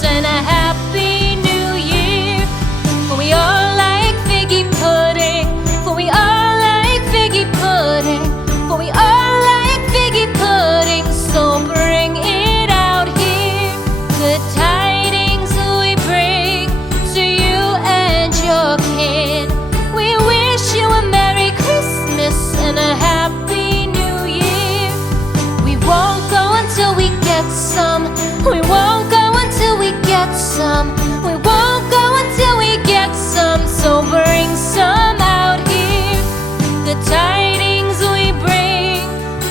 Christmas and a Happy New Year. For we all like figgy pudding. For we all like figgy pudding. For we all like figgy pudding. So bring it out here. Good tidings we bring to you and your kin. We wish you a Merry Christmas and a Happy New Year. We won't go until we get some. We won't go until we get some. We won't go until we get some. So bring some out here. The tidings we bring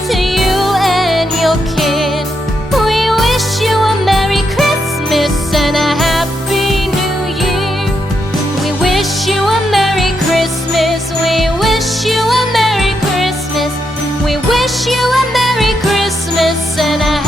to you and your kin. We wish you a Merry Christmas and a Happy New Year. We wish you a Merry Christmas. We wish you a Merry Christmas. We wish you a Merry Christmas and a